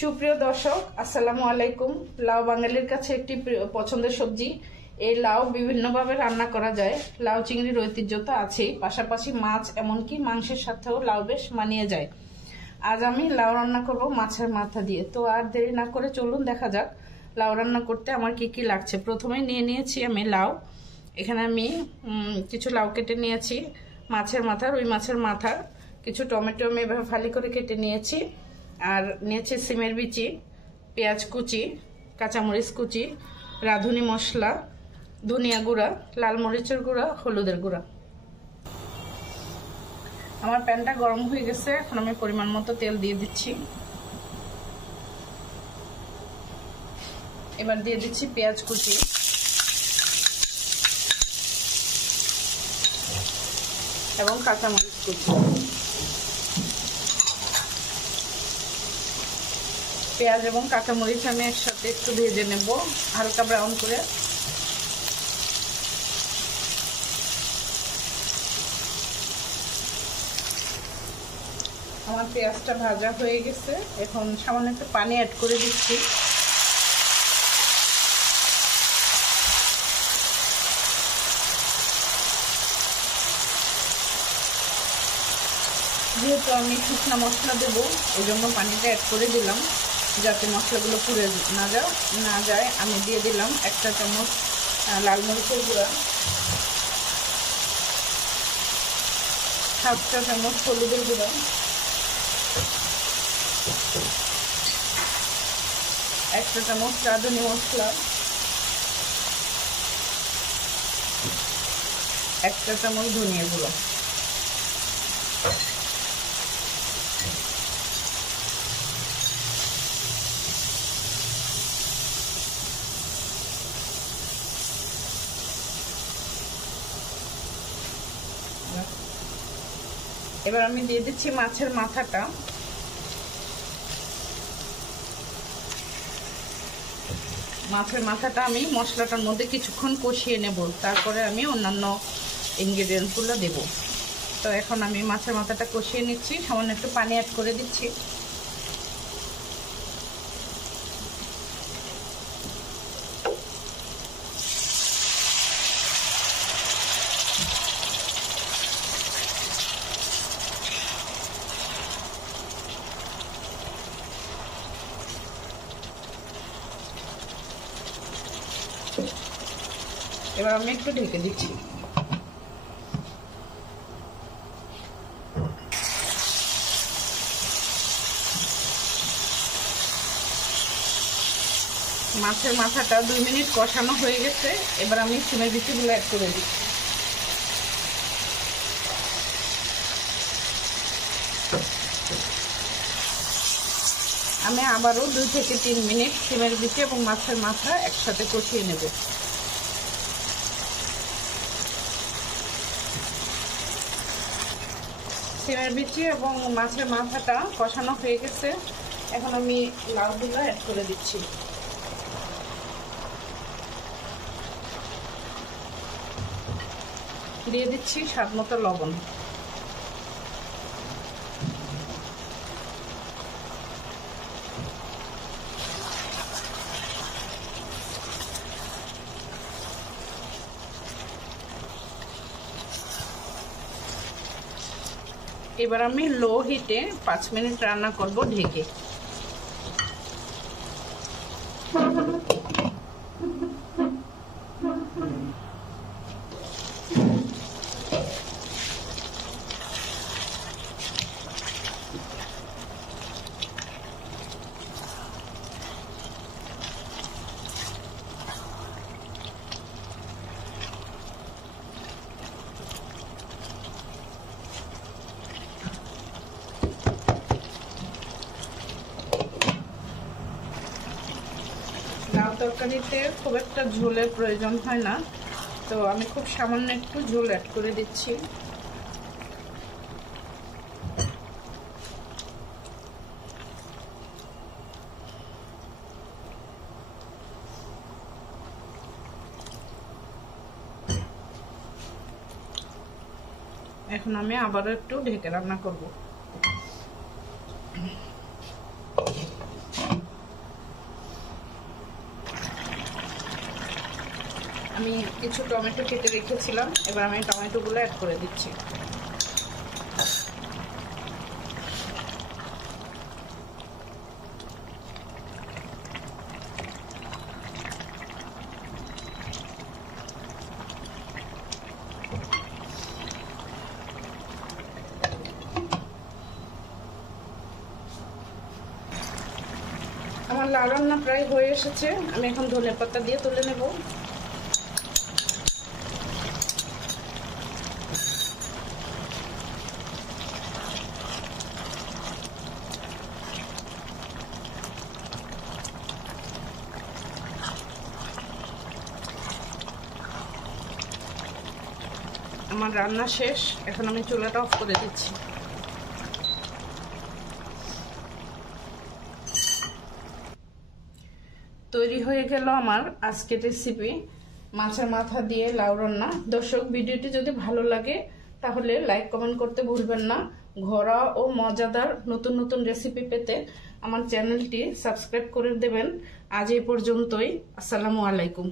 সুপ্রিয় দর্শক, আসসালামু আলাইকুম। লাউ বাঙালির কাছে একটি পছন্দের সবজি। এই লাউ বিভিন্নভাবে রান্না করা যায়। লাউ চিংড়ির ঐতিহ্য তো আছেই, পাশাপাশি মাছ এমনকি মাংসের সাথেও লাউ বেশ মানিয়ে যায়। আজ আমি লাউ রান্না করব মাছের মাথা দিয়ে। তো আর দেরি না করে চলুন দেখা যাক লাউ রান্না করতে আমার কি কি লাগছে। প্রথমে নিয়ে নিয়েছি আমি লাউ। এখানে আমি কিছু লাউ কেটে নিয়েছি, মাছের মাথা, রুই মাছের মাথা। কিছু টমেটো আমি এভাবে ফালি করে কেটে নিয়েছি। আর নিয়েছি সিমের বিচি, পেঁয়াজ কুচি, কাঁচামরিচ কুচি, রাঁধুনি মশলা, ধনিয়া গুঁড়া, লাল মরিচের গুঁড়া, হলুদের গুঁড়া। আমার প্যানটা গরম হয়ে গেছে, এখন আমি পরিমাণ মতো তেল দিয়ে দিচ্ছি। এবার দিয়ে দিচ্ছি পেঁয়াজ কুচি, এবং কাঁচামরিচ কুচি। পেঁয়াজ এবং কাঁচামরিচ আমি একসাথে একটু ভেজে নেব হালকা ব্রাউন করে। আমার পেঁয়াজটা ভাজা হয়ে গেছে, এখন সামান্য একটু পানি অ্যাড করে দিচ্ছি। যেহেতু আমি শুকনো মশলা দেবো, এই জন্য পানিটা অ্যাড করে দিলাম, যাতে মশলাগুলো পুড়ে না যায়। আমি দিয়ে দিলাম 1 চা চামচ লাল মরিচের গুঁড়া, 1/2 চা চামচ হলুদের গুঁড়া, 1 চা চামচ রাঁধুনি মশলা, 1 চা চামচ ধনিয়া গুঁড়া। এবার আমি দিয়ে দিচ্ছি মাছের মাথাটা। মাছের মাথাটা আমি মশলাটার মধ্যে কিছুক্ষণ কষিয়ে নেব, তারপরে আমি অন্যান্য ইনগ্রেডিয়েন্টসগুলো দেব। তো এখন আমি মাছের মাথাটা কষিয়ে নিচ্ছি, সামান্য একটু পানি অ্যাড করে দিচ্ছি। এবার আমি একটু ঢেকে দিচ্ছি। মাছের মাথাটা 2 মিনিট কষানো হয়ে গেছে, এবার আমি সিমের বিচিগুলো অ্যাড করে দিচ্ছি। আমি আবারও 2 থেকে 3 মিনিট সিমের বিচি এবং মাছের মাথা একসাথে কষিয়ে নেব। সিমের বিচি এবং মাছের মাথাটা কষানো হয়ে গেছে, এখন আমি লাউগুলো অ্যাড করে দিচ্ছি। দিয়ে দিচ্ছি স্বাদ মতো লবণ। এবার আমি লো হিটে 5 মিনিট রান্না করব ঢেকে। লাউ তরকারিতে খুব একটা ঝোলের প্রয়োজন হয় না, তো আমি খুব সামান্য একটু ঝোল অ্যাড করে দিচ্ছি। এখন আমি আবারও একটু ঢেকে রান্না করব। আমি কিছু টমেটো কেটে রেখেছিলাম, এবার আমি টমেটোগুলো অ্যাড করে দিচ্ছি। আমার লাউ রান্না প্রায় হয়ে এসেছে, আমি এখন ধনেপাতা দিয়ে তুলে নেব। আমার রান্না শেষ, এখন আমি চুলাটা অফ করে দিচ্ছি। তৈরি হয়ে গেল আমার আজকের রেসিপি, মাছের মাথা দিয়ে লাউ রান্না। দর্শক, ভিডিওটি যদি ভালো লাগে তাহলে লাইক কমেন্ট করতে ভুলবেন না। ঘরোয়া ও মজাদার নতুন নতুন রেসিপি পেতে আমার চ্যানেলটি সাবস্ক্রাইব করে দেবেন। আজ এই পর্যন্তই। আসসালামু আলাইকুম।